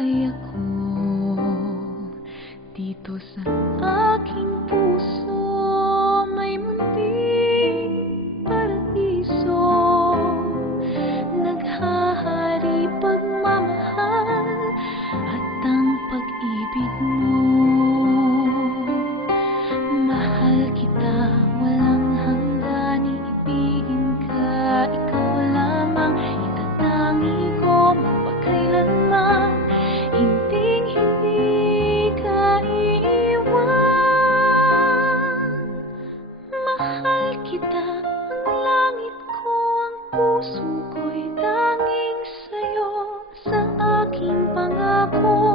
ay ako dito sa aking puso. May munting paraiso, naghahari pagmamahal at ang pag-ibig mo. Mahal kita, walang hanggan, iibigin ka, ikaw lamang itatangi ko magpakailanman. Hinding-hindi ka iiwan. Mahal kita, ang langit ko, ang puso ko'y tanging sa'yo. Sa aking pangako